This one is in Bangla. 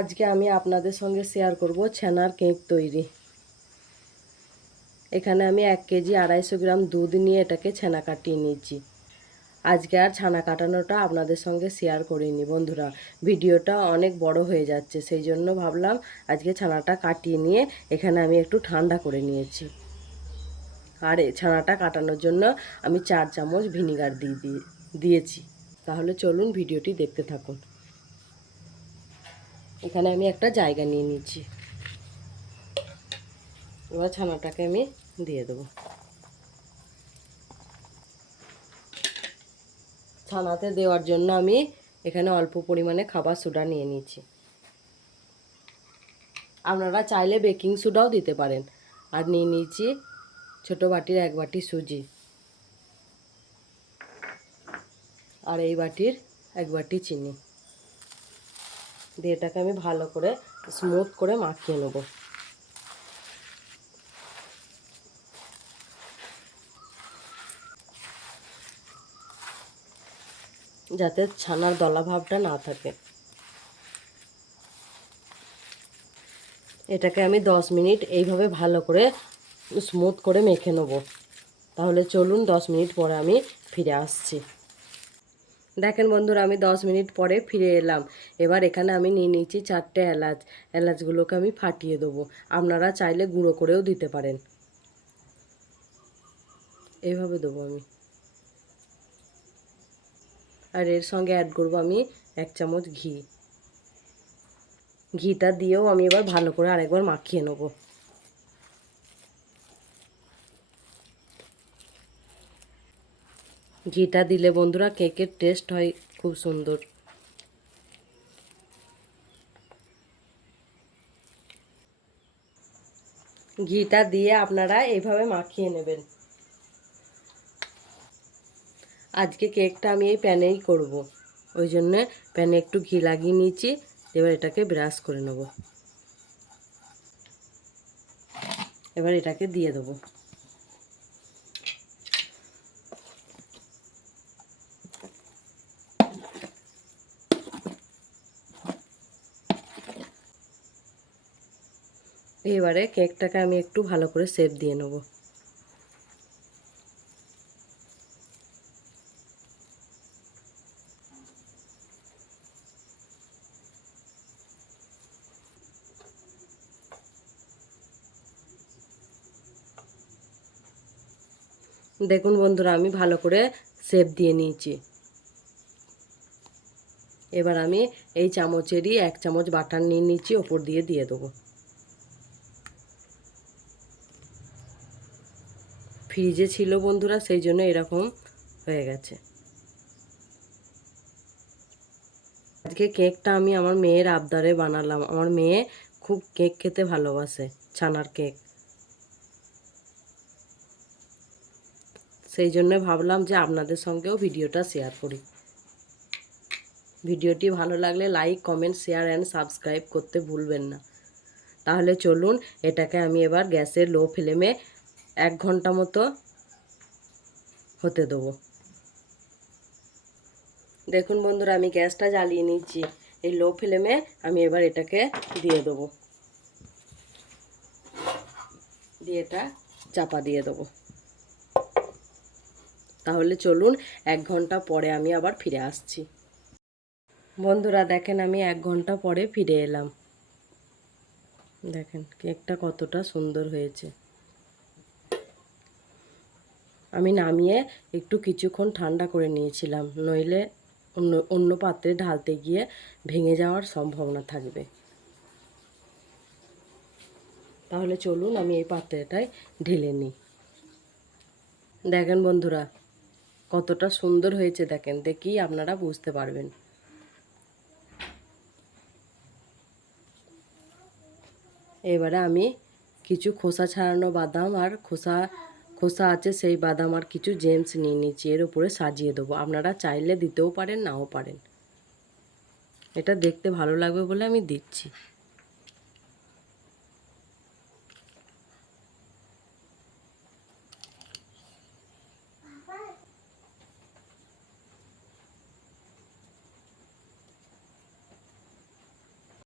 আজকে আমি আপনাদের সঙ্গে শেয়ার করব ছানার কেক তৈরি। এখানে আমি এক কেজি আড়াইশো গ্রাম দুধ নিয়ে এটাকে ছানা কাটিয়ে নিয়েছি আজকে আর ছানা কাটানোটা আপনাদের সঙ্গে শেয়ার করিনি বন্ধুরা। ভিডিওটা অনেক বড় হয়ে যাচ্ছে, সেই জন্য ভাবলাম আজকে ছানাটা কাটিয়ে নিয়ে এখানে আমি একটু ঠান্ডা করে নিয়েছি। আর ছানাটা কাটানোর জন্য আমি চার চামচ ভিনিগার দিয়ে দিয়েছি। তাহলে চলুন ভিডিওটি দেখতে থাকুন। এখানে আমি একটা জায়গা নিয়ে নিচ্ছি। এবার ছানাটাকে আমি দিয়ে দেবো। ছানাতে দেওয়ার জন্য আমি এখানে অল্প পরিমাণে খাবার সোডা নিয়ে নিয়েছি আপনারা চাইলে বেকিং সোডাও দিতে পারেন। আর নিয়ে নিয়েছি ছোটো বাটির এক বাটি সুজি। আর এই বাটির এক বাটি চিনি। দিয়ে এটাকে আমি ভালো করে স্মুথ করে মাখিয়ে নেব। যাতে ছানার দলা ভাবটা না থাকে। এটাকে আমি দশ মিনিট এইভাবে ভালো করে স্মুথ করে মেখে নেব। তাহলে চলুন দশ মিনিট পরে আমি ফিরে আসছি। দেখেন বন্ধুরা, আমি দশ মিনিট পরে ফিরে এলাম। এবার এখানে আমি নিয়ে নিয়েছি চারটে এলাচ। এলাচগুলোকে আমি ফাটিয়ে দেবো। আপনারা চাইলে গুঁড়ো করেও দিতে পারেন। এইভাবে দেবো আমি। আর এর সঙ্গে অ্যাড করব আমি এক চামচ ঘি। ঘিটা দিয়েও আমি এবার ভালো করে আরেকবার মাখিয়ে নেব। ঘিটা দিলে বন্ধুরা কেকের টেস্ট হয়, খুব সুন্দর। ঘিটা দিয়ে আপনারা এইভাবে মাখিয়ে নেবেন। আজকে কেকটা আমি এই প্যানেই করব। ওই জন্যে প্যানে একটু ঘি লাগিয়ে নিয়েছি, এবার এটাকে ব্রাশ করে নেব। এবার এটাকে দিয়ে দেবো। এবারে কেকটাকে আমি একটু ভালো করে শেপ দিয়ে নেব। দেখুন বন্ধুরা, আমি ভালো করে শেপ দিয়ে নিয়েছি। এবার আমি এই চামচেরই এক চামচ বাটার নিয়ে নিচ্ছি ওপর দিয়ে দিয়ে দেবো। ফ্রিজে ছিল বন্ধুরা, সেই জন্য এরকম হয়ে গেছে। আজকে কেকটা আমি আমার মেয়ের আবদারে বানালাম। আমার মেয়ে খুব কেক খেতে ভালোবাসে, ছানার কেক। সেই জন্য ভাবলাম যে আপনাদের সঙ্গেও ভিডিওটা শেয়ার করি। ভিডিওটি ভালো লাগলে like, comment, share and subscribe করতে ভুলবেন না। তাহলে চলুন, এটাকে আমি এবার গ্যাসের লো ফ্লেমে এক ঘণ্টা মতো হতে দেবো। দেখুন বন্ধুরা, আমি গ্যাসটা জ্বালিয়ে নিচ্ছি। এই লো ফ্লেমে আমি এবার এটাকে দিয়ে দেবো। দিয়ে এটা চাপা দিয়ে দেবো। তাহলে চলুন, এক ঘণ্টা পরে আমি আবার ফিরে আসছি। বন্ধুরা, দেখেন আমি এক ঘণ্টা পরে ফিরে এলাম। দেখেন, কেকটা কতটা সুন্দর হয়েছে। আমি নামিয়ে একটু কিছুক্ষণ ঠান্ডা করে নিয়েছিলাম, নইলে অন্য অন্য পাত্রে ঢালতে গিয়ে ভেঙে যাওয়ার সম্ভাবনা থাকবে। তাহলে চলুন আমি এই পাত্রটায় ঢেলে নিই। দেখেন বন্ধুরা, কতটা সুন্দর হয়েছে দেখেন, দেখেই আপনারা বুঝতে পারবেন। এবারে আমি কিছু খোসা ছাড়ানো বাদাম আর খোসা খোসা আছে, সেই বাদাম আর কিছু জেমস নিয়ে নিচ্ছি, এর উপরে সাজিয়ে দেবো। আপনারা চাইলে দিতেও পারেন, নাও পারেন। এটা দেখতে ভালো লাগবে বলে আমি দিচ্ছি।